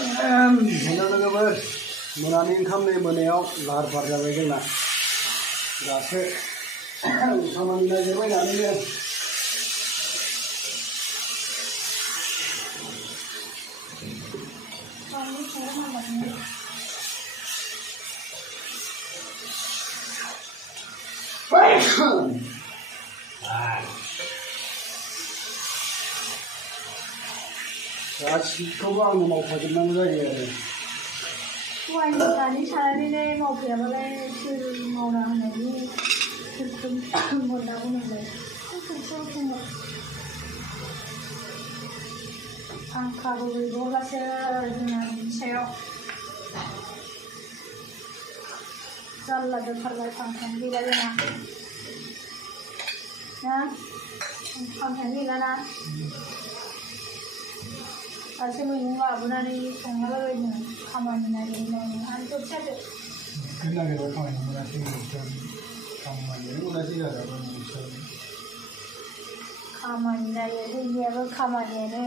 हेल' लोगोफोर मोनानि ओंखामनि मोनायाव लाहार फाहार जाबाय जोंना दासो खामानि नागिरबाय नालाय गासिखौबो आंनो मावफाजोबनांगौ जायो आरो हौवानि दानि सानानैनो मावफैयाबालाय सोर मावना होनायनि सोरखौ मोननांगौ नोंलाय आंखाबो गैबावब्लासो जोंना बिनि सायाव जारला जाथारबाय फांखायानो गैला जोंना ना फांखायानो गैलाना दासो मैगं लाबोनानै संलाबायनो खामानि नागिरनानै आरो दरसादो नागिरबाय खामानि मोनासै खामानियानो मोनासै खामानि नागिरहैनायाबो खामानियानो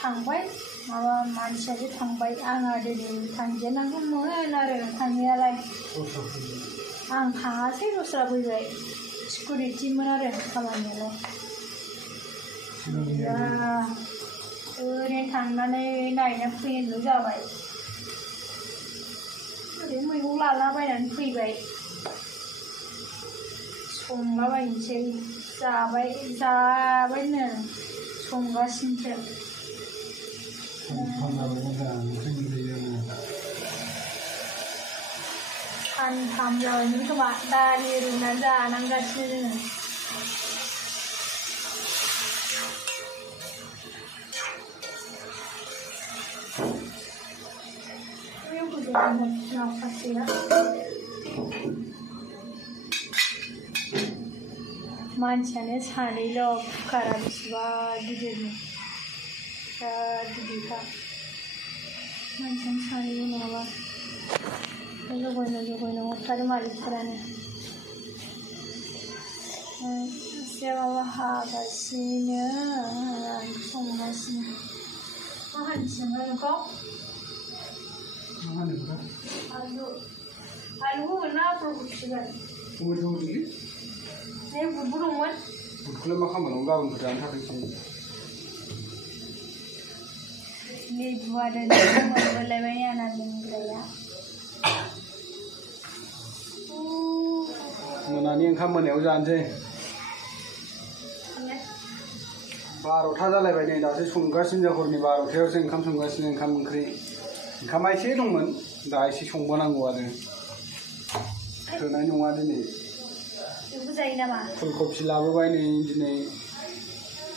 थांबाय माबा मानसियासो थांबाय आंहा दिनै थांजेननांगौमोन आरो थांनायालाय आं थाङासै दस्रा फैबाय सिकिउरिटिमोन आरो खामानियालाय ओरैनो थांनानै नायना फैनोल' जाबाय ओरैनो मैगं लालाबायनानै फैबाय संलाबायनोसै जाबायनो संगासिनोसो सानथाम जाबायमोन खोमा दालि रुनानै जानांगासिनो जोङो मानसियानो सानैल' कुकारा बेसेबा गिदिरनो गिदिरखा मानसियानो सानैल' नङाबा लगायनो हरथारो मालिकफोरानो एसे माबा हागासिनो आं संगासिनो मा हानसिगोन नोंखौ आलु होगोन ना फुलकबिगोन बुटबो दंमोन बुटखौलाय मा खालामनांगौ गाबोनफोर जानो थाखायसो लेबुआ मोनबोलायबाय आंना लोंग्राया मोनानि ओंखाम मोनायाव जानोसै 12था जालायबाय नै दासो संगासिनो हरनि 12थायावसो ओंखाम संगासिनो ओंखाम ओंख्रि ओंखामा एसे दंमोन दा एसे संबावनांगौ आरो थोनाय नङा दिनै फुलकबि लाबोबाय नै दिनै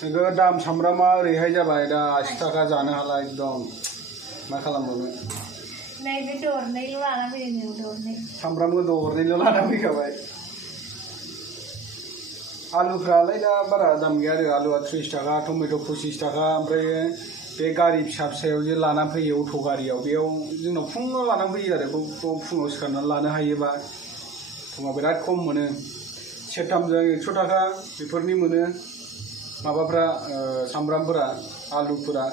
नोगोद दाम सामब्रामा ओरैहाय जाबाय दा 80 थाखा जानो हाला एकदम मा खालामबावनो नैबे दरनैल' लाना फैदों दरनै सामब्रामबो दरनैल' लाना फैखाबाय आलुफ्रालाय दा बारा दाम गैया आरो आलुआ 30 थाखा टमेट' 25 थाखा ओमफ्राय बे गारि फिसा फिसायाव जे लाना फैयो अट' गारियाव बेयाव जोंनाव फुङाव लाना फैयो आरो फुङाव सिखारनानै लानो हायोबा फुङाव बिराद खम मोनो सेरथामजों 100 थाखा बेफोरनि मोनो माबाफ्रा सामब्रामफोरा आलुफोरा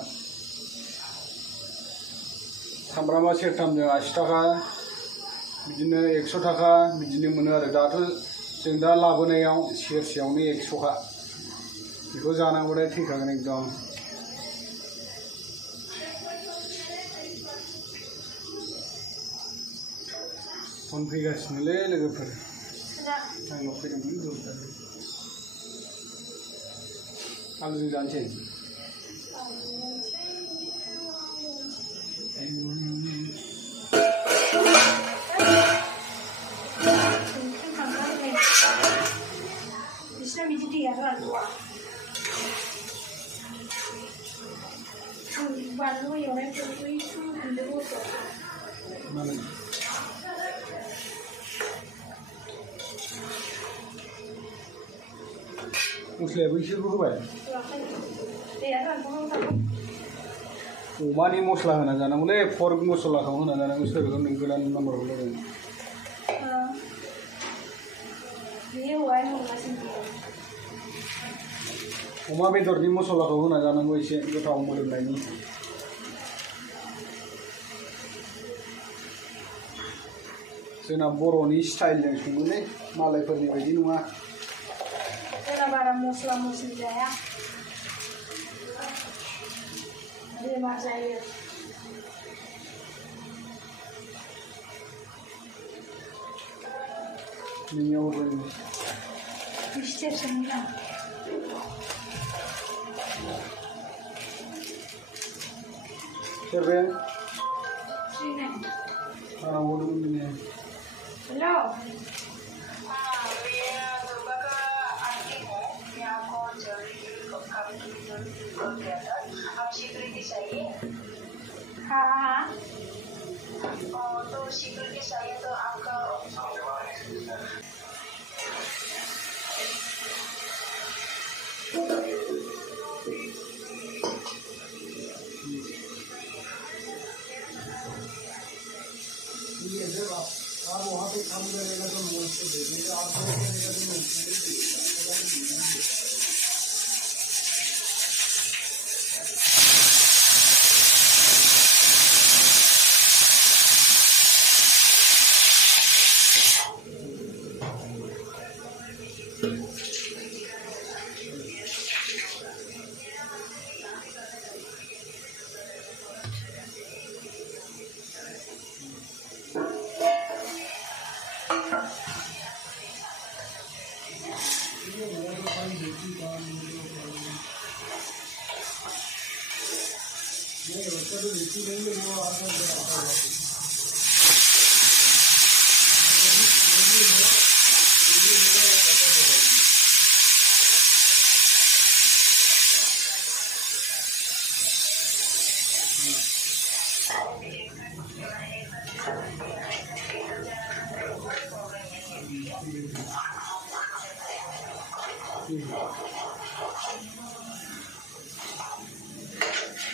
सामब्रामा सेरथामजों 80 थाखा बिदिनो 100 थाखा बिदिनो मोनो आरो दाथ' जों दा लाबोनायाव सेरसेयावनो 100खा बेखौ जानांगौथाय थैखागोन एकदम फन फैगासिनोलै लोगोफोर आंनाव फैदोंमोन आलुजों जानोसै बिसिना बिदि देयारा आलुआ बानलु एवनायफोरखौ मस्लायाबो एसेबो होबाय अमानि मस्ला होना जानांगौलै पर्क मस्लाखौ होना जानांगौ सोरखौ नों गोदान नाम्बाराव लोगो अमा बेदरनि मस्लाखौ होना जानांगौ एसे गोथाव मोदोमनायनि जोंना बर'नि स्टाइलजों सङोलै मालायफोरनि बायदि नङा जोंना बारा मस्ला मस्लि जाया बेमार जायो नोंनियाव जों स्टेपसो मोजां सेरबाय हेलो हाँ तो सिक्योरिटी चाहिए तो आपका आप वहाँ पे काम करेगा तो मैं उसको दे दूँगा आप करेगा तो मैं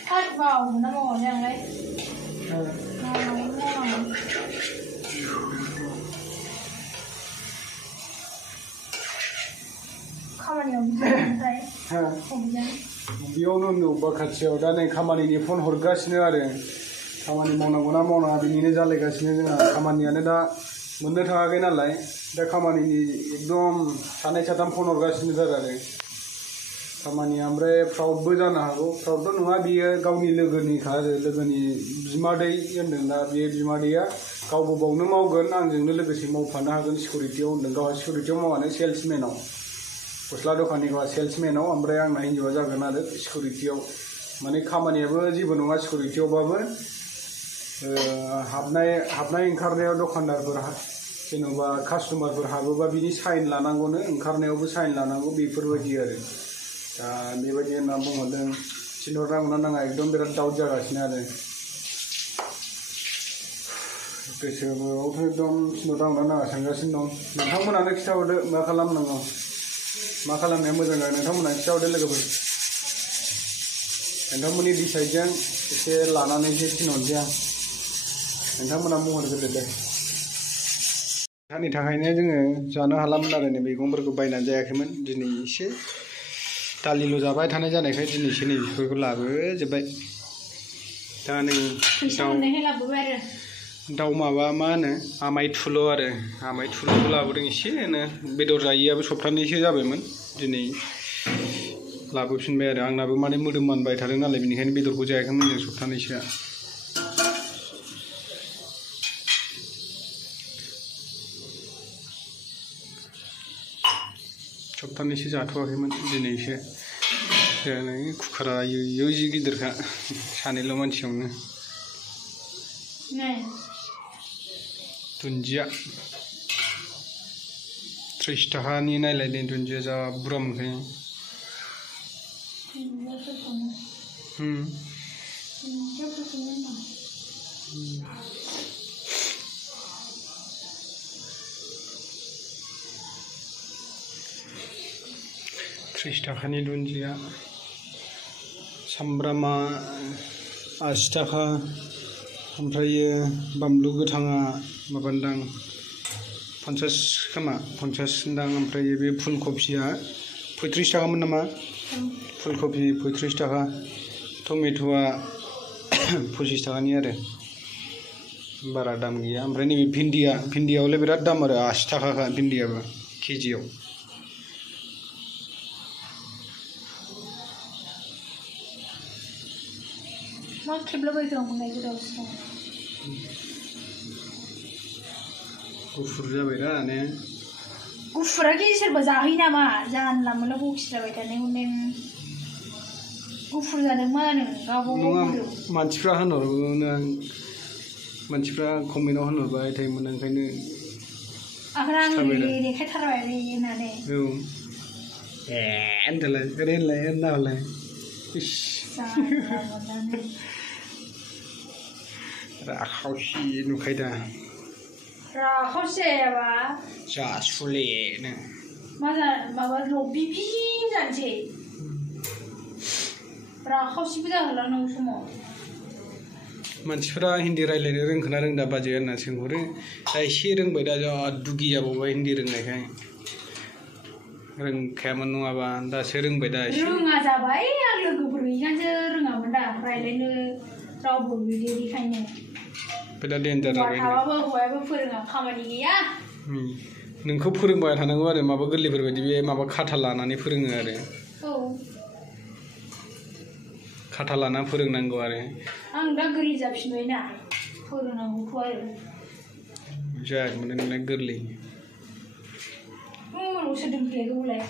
Hết vào nó mồi nha đấy ngon खामानि बेयावनो नुबा खाथियाव दा नै खामानिनि फन हरगासिनो आरो खामानि मावनांगौ ना मावनाङा बिनिनो जालायगासिनो जोंहा खामानियानो दा मोननो थाङाखै नालाय दा खामानिनि एकदम सानै साथाम फन हरगासिनो आरो खामानिया ओमफ्राय प्राउडबो जानो हागौ प्राउडथ' नङा बियो गावनि लोगोनिखा आरो लोगोनि बिमादै होनदों दा बे बिमादैया गावबो बावनो मावगोन आंजोंनो लोगोसे मावफानो हागोन सिकिउरिटियाव होनदों गावहा सिकिउरिटियाव मावानो सेल्समेनाव गस्ला दखाननि गावहा सेल्समेनाव ओमफ्राय आंना हिन्जावा जागोन आरो सिकिउरिटियाव माने खामानियाबो जेबो नङा सिकिउरिटियावबाबो हाबनाय ओंखारनायाव दखानदारफोर जेन'बा कास्टमारफोर हाबोबा बिनि साइन लानांगौनो ओंखारनायावबो साइन लानांगौ बेफोरबायदि आरो दा बेबायदि होनना बुंहरदों थिनहरनांगौना नाङा एकदम बिराद दाउट जागासिनो आरो गोसोआवथ' एकदम थिनहरनांगौना नाङा सानगासिनो दं नोंथांमोनानो खिथाहरदो मा खालामनांगौ मा खालामनाया मोजां जागोन नोंथांमोना खिथाहरदो लोगोफोर नोंथांमोननि डिसाइडजों एसे लानानैसो थिनहरनोसै आं नोंथांमोना बुंहरग्रोदो दे साननि थाखायनो जोङो जानो हालामोन आरो नै मैगंफोरखौ बायनानै जायाखैमोन दिनै एसे दालिल' जाबाय थानाय जानायखाय दिनै एसे नैबेफोरखौ लाबोजोब्बाय दा नै दाउ माबा मा होनो आमाय थुल' आरो आमाय थुल'खौ लाबोदों एसेनो बेदर जायैयाबो सप्तानैसो जाबायमोन दिनै लाबोफिनबाय आरो आंनाबो माने मोदोम मानबाय थादों नालाय बेनिखायनो बेदरखौ जायाखैमोन जों सप्तानैसोआ सप्तानैसो जाथ'वाखैमोन दिनैसो नै कुकारा आयौ जि गिदिरखा सानैल' मानसियावनो दुन्दिया 30 थाखानि नायलायदों दुन्दिया जा बुरजा मोनखायो त्रिस थाखानि दुन्दिया सामब्रामा 80 थाखा ओमफ्रायो बानलु गोथाङा माबादां 50 खोमा 50 दां ओमफ्राय बे फुलकबिया 35 थाखामोन नामा फुलकबि 35 थाखा टमेट'आ 25 थाखानि आरो बारा दाम गैया ओमफ्राय नैबे भिन्दियावलाय बिराद दाम आरो 80 थाखाखा भिन्दियाबो केजियाव मा खेबलाबाय दं होननाय गोदावसो गुफुर जाबायना ने गुफुरा कि सोरबा जाहैयो नामा जानला मोनला बखिलाबाय थानाय हनै गुफुर जादों मा होनो गावबागाव मानसिफ्रा होनहरो मानसिफ्रा कमेन्टआव होनहरबाय थायोमोन ओंखायनो आखिर आं देखायथारबाय होननानै औ होनदोलाय ओरै होनलाय होनना हरलाय इस राखावसि नुखायोदा राखावसि जायाबा जासुलेनो माबा लबिबि जानोसै राखावसिबो जाहोला नौ समाव मानसिफ्रा हिन्दी रायज्लायनो रोंखोना रोंदा बाजै होनना सोंहरो दा एसे रोंबाय दा जा दुगि जाबावबाय हिन्दी रोंनायखाय रोंखायामोन नङाबा दासो रोंबाय दा एसे रोङा जाबाय आं लोगोफोर गैयिखायसो रोङामोन दा रायज्लायनो रावबो गैयिखायनो दा देन्जार जाबाय थाबाबो हौवायाबो फोरोङा खामानि गैया नोंखौ फोरोंबाय थानांगौ आरो माबा गोरलैफोर बायदि बे माबा खाथा लानानै फोरोङो आरो औ खाथा लाना फोरोंनांगौ आरो आं दा गोरलै जाफिनबायना फोरोंनांगौखौ आरो जायाखैमोन नोंलाय गोरलै सोर दोनफैलायगौलाय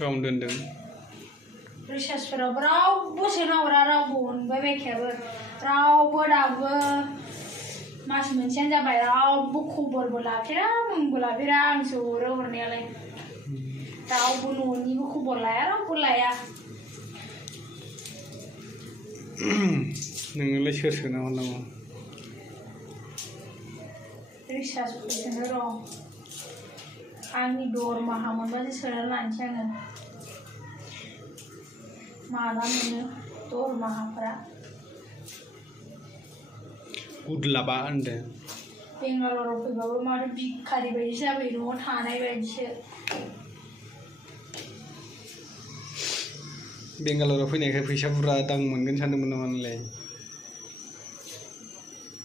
गावनो दोनदों रिसार्चफोरावबो रावबो सोनाहरा रावबो अनबाय बायखायाबो रावबो दाबो मास मोनसेयानो जाबाय रावबो खबरबो लाफेरा मुंबो लाफेरा आंसो हरो हरनायालाय रावबो न'निबो खबर लाया रावबो लाया नोंनोलाय सोर सोना हरनांगौ रिसार्चफोर सोनो र' आंनि दरमाहा मोनबासो सोना लानोसै आङो माला मोनो दरमाहाफ्रा गुदलाबा होनदों बेंगालराव फैबाबो माथो भिखारि बायदिसो जाबाय न'आव थानाय बायदिसो बेंगालराव फैनायखाय फैसा बुरजा दां मोनगोन सानदोंमोन नामा नोंलाय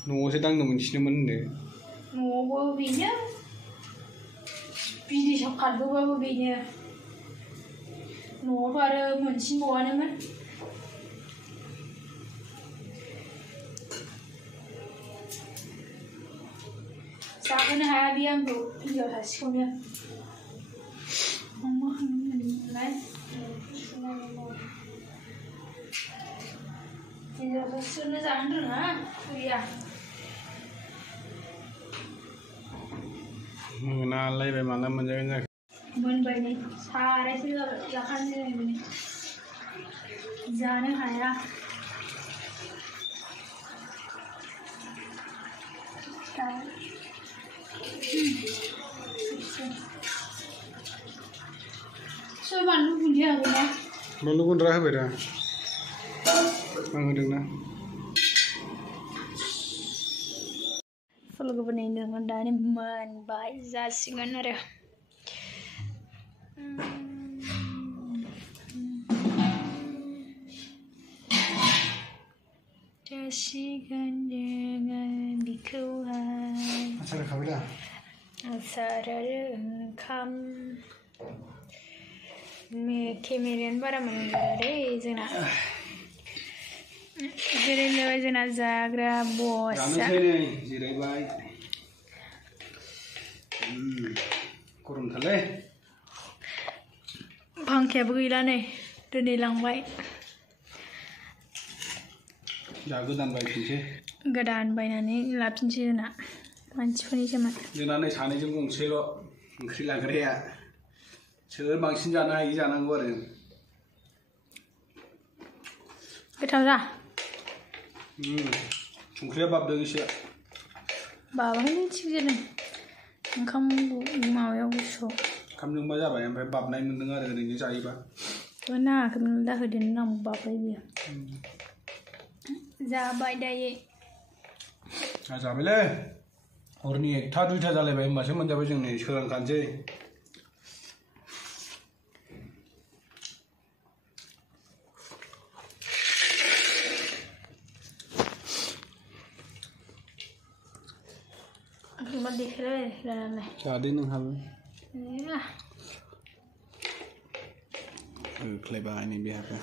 न'आवसो दांनो मोनसिनोमोन होनदों न'आवबो बेनो बिदेशआव खारबोबाबो बेनो न'आवथ' आरो मोनसिनबावानोमोन जाहोनो हाया बे आंखौ हिनजाव सासेखौनो मा होनोमोनलाय हिनजाव सासेखौनो जाहोनो रोङा गैया मोनालायबाय माला मोनजागोन जाखो मोनबाय नै सारायसो जाखानोसै नै जानो हाया सोर बानलु गुन्दिया होबायना बानलु गुन्द्रा होबाय दा आं होदोंना फुलखौबो नै नोङो दानो मोनबाय जासिगोन आरो जासिगोन जोङो बिखौहाय आसार होखाबाय दा आसार आरो ओंखाम केमेरायानो बारा मोजां जायादै जोंना जिरायलायबाय जोंना जाग्रा बसआ जिरायबाय गरमथारलै फांखायाबो गैला नै दोनैलांबाय दा गोदान बायफिनसै गोदान बायनानै लाफिनसै जोंना मानसिफोरनिसोमोन जोंना नै सानैजों गंसेल' ओंख्रि लाग्राया सोर बांसिन जानो हायो जानांगौ आरो गोथाव जा संख्रिया बाबदों एसे बाबाहायनो थिग जादों ओंखाम माबायाव गुसुआव ओंखामजोंबा जाबाय ओमफ्राय बाबनाय मोन्दों आरो ओरैनो जायोबा नाङाखैमोन दा होदेरनो नांगौ बाबाय बियो जाबाय दायो जाबायलै हरनि 1टा 2टा जालायबाय होमबासो मोनजाबाय जों नै सोरांखानोसै มาดีเลยแล้วไหน जादो नोंहाबो เนี่ย क्लेबाय नै बेहाबो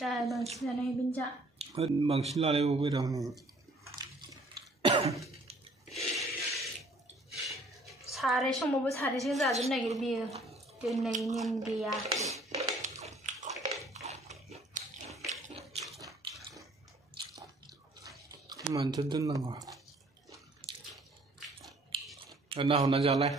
จ่ายบางสิ่งในบินจะ बांसिन लालायबावबाय दं नै सारे समावबो सारेजों जाजोबनो नागिरो बियो दोननायनि गैया मानोथो दोननांगौ नाहरना जालाय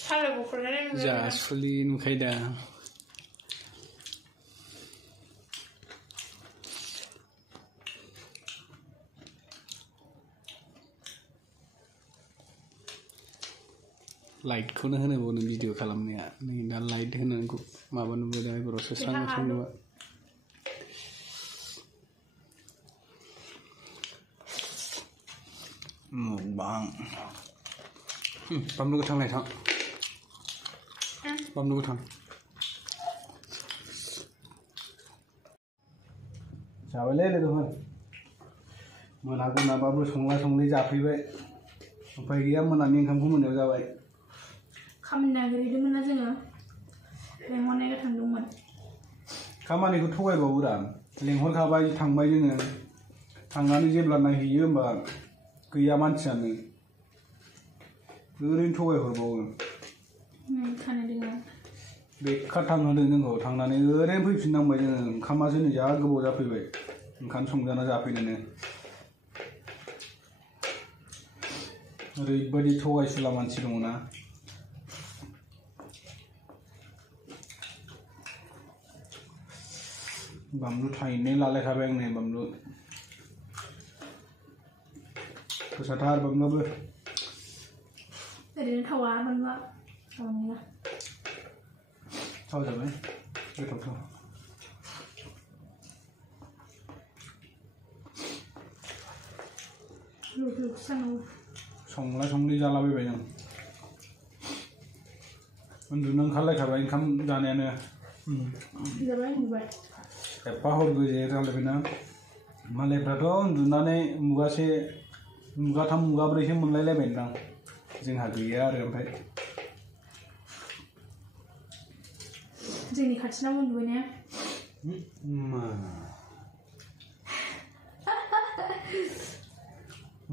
साराय गुफुरनानै जा सुलि नुखायो दा लाइटखौनो होनांगौनो भिडिअ खालामनाया नै दा लाइट होनांगौ माबा नुबाय एबारावसो स्रां स्रां नुबाय mukbang बानलु गोथां लायथां बानलु गोथां जाबायलै लोगोफोर मोनाबाबो संला संलि जाफैबाय उफाय गैया मोनानि ओंखामखौ मोनायाव जाबाय खामानि नागिरदोंमोन ना जोङो लेंहरनायगा थांदोंमोन खामानिखौ थगायबावोरा लेंहरखाबाय थांबाय जोङो थांनानै जेब्ला नायहैयो होमबा गैया मानसियानो ओरैनो थगायहरबावो खानो रोङा बेखार थांहोदों जोंखौ थांनानै ओरैनो फैफिननांबाय जोङो ओंखामासो नै जा गोबाव जाफैबाय ओंखाम संजाना जाफैनोनो ओरैबायदि थगायसुला मानसि दङना बानलु थाइनै लालायखाबाय आं नै बानलु गोसाथार बानलुआबो ओरैनो थावा बानलुआ थावनिया थाव जाबाय गोथावथाव लुक सानाव संला संलि जालाबायबाय जों उन्दुनो ओंखारलायखाबाय ओंखाम जानायानो जाबाय नुबाय एफा हर गोजे जालायबायना मालायफ्राथ' उन्दुनानै मुगासे मुगाथाम मुगाब्रैसो मोनलायलायबायदां जोंहा गैया आरो ओमफ्राय जोंनि खाथिनाव उन्दुबायना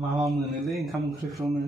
मा मोनोलै ओंखाम ओंख्रिफ्रावनो